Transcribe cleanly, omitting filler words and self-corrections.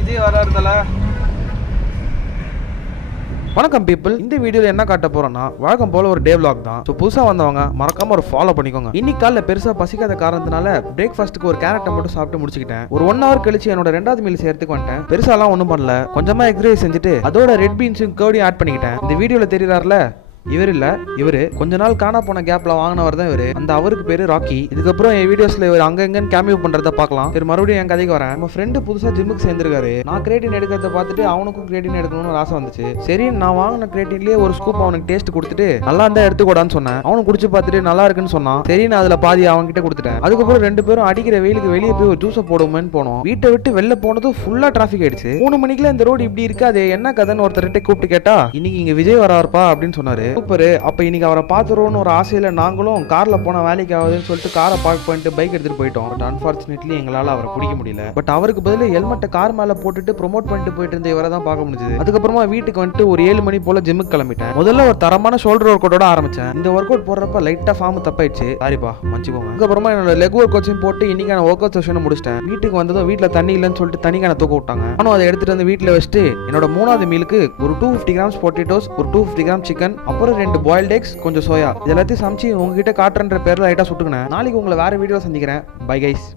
விஜய் வராருதல. வணக்கம் பீப்புள். இந்த வீடியோல என்ன காட்ட போறோம்னா வழக்கம் போல ஒரு டே vlog தான். ஸோ புதுசா வந்தவங்க மறக்காம ஒரு ஃபாலோ பண்ணிக்கோங்க. இன்னைக்கு காலைல பெருசா பசிக்காத காரணத்தினால பிரேக்ஃபாஸ்ட்டுக்கு ஒரு கேரட்டை மட்டும் சாப்பிட்டு முடிச்சுக்கிட்டேன். ஒரு 1 hour கழிச்சு என்னோட 2வது மீல் சேர்த்துக்கு வந்துட்டேன். பெருசாலாம் ஒன்றும் பண்ணல, கொஞ்சமா எக் ரைஸ் செஞ்சுட்டு அதோட ரெட் பீன்ஸும் கர்டியும் ஆட் பண்ணிக்கிட்டேன். இந்த வீடியோல தெரியறாருல இவர் இல்ல, இவரு கொஞ்ச நாள் காணா போன கேப்ல வாங்கினவர் தான் இவரு. அந்த அவருக்கு பேரு ராக்கி. இதுக்கப்புறம் என் வீடியோஸ்ல இவர் அங்க எங்கன்னு கேமியோ பண்றத பார்க்கலாம். சரி, மறுபடியும் என் கதைக்கு வரேன். நம்ம ஃப்ரெண்டு புதுசா ஜிம்முக்கு சேர்ந்திருக்காரு. நான் கிரேட்டின் எடுக்கிறத பார்த்துட்டு அவனுக்கும் கிரேட்டின் எடுக்கணும்னு ஆசை வந்துச்சு. சரி, நான் வாங்கின கிரேட்டின்லயே ஒரு ஸ்கூப் அவனுக்கு டேஸ்ட் கொடுத்துட்டு நல்லா இருந்தா எடுத்துக்கூடான்னு சொன்னேன். அவனும் குடிச்சு பார்த்துட்டு நல்லா இருக்குன்னு சொன்னான். சரி, நான் அதுல பாதி அவன் கிட்ட கொடுத்துட்டேன். அதுக்கப்புறம் 2 பேரும் அடிக்கிற வெயிலுக்கு வெளியே போய் ஒரு ஜூஸை போடுவோம்னு போனோம். வீட்டை விட்டு வெளில போனதும் ஃபுல்லா டிராபிக் ஆயிடுச்சு. 3 மணிக்குல இந்த ரோடு இப்படி இருக்கு, அது என்ன கதைன்னு ஒருத்தர்கிட்ட கூப்பிட்டு கேட்டா இன்னைக்கு இங்க விஜய் வராருப்பா அப்படின்னு சொன்னாரு. சூப்பர். அப்ப இன்னைக்கு அவரை பாத்துறோம்னு ஒரு ஆசையில நாங்களும் கார்ல போன வேலைக்கு ஆகுதுன்னு சொல்லிட்டு காரை பார்க் பண்ணிட்டு பைக் எடுத்துட்டு போயிட்டோம். பட் அன்பார்ச்சுனேட்லி எங்களால அவரை பிடிக்க முடியல. பட் அவருக்கு பதில் ஹெல்மெட்டை கார் மேல போட்டுட்டு ப்ரொமோட் பண்ணிட்டு போயிட்டு இருந்த இவரை தான் பார்க்க முடிஞ்சது. அதுக்கப்புறமா வீட்டுக்கு வந்துட்டு ஒரு 7 மணி போல ஜிம்முக்கு கிளம்பிட்டேன். முதல்ல ஒரு தரமான ஷோல்டர் ஒர்க் அவுட்டோட ஆரம்பிச்சேன். இந்த ஒர்க் அவுட் போடுறப்ப லைட்டா ஃபார்ம் தப்பாயிடுச்சு, சாரிப்பா மன்னிச்சுக்கோங்க. அதுக்கப்புறமா என்னோட லெக் ஒர்க் அவுட்ஸையும் போட்டு இன்னைக்கான ஒர்க் அவுட் செஷனை முடிச்சிட்டேன். வீட்டுக்கு வந்ததும் வீட்டுல தண்ணி இல்லைன்னு சொல்லிட்டு தண்ணிக்கான தூக்க விட்டாங்க. நானும் அதை எடுத்துட்டு வந்து வீட்டுல வச்சுட்டு என்னோட 3வது மீலுக்கு ஒரு 250 கிராம்ஸ் பொட்டேட்டோஸ், ஒரு 250 கிராம் சிக்கன், அப்புறம் 2 பாயில்ட் எக்ஸ், கொஞ்சம் சோயா, எல்லாத்தையும் சமைச்சு உங்ககிட்ட காட்டுறன்ற பேர்ல லைட்டா சுட்டுக்கினேன். நாளைக்கு உங்களை வேற வீடியோ சந்திக்கிறேன். Bye guys.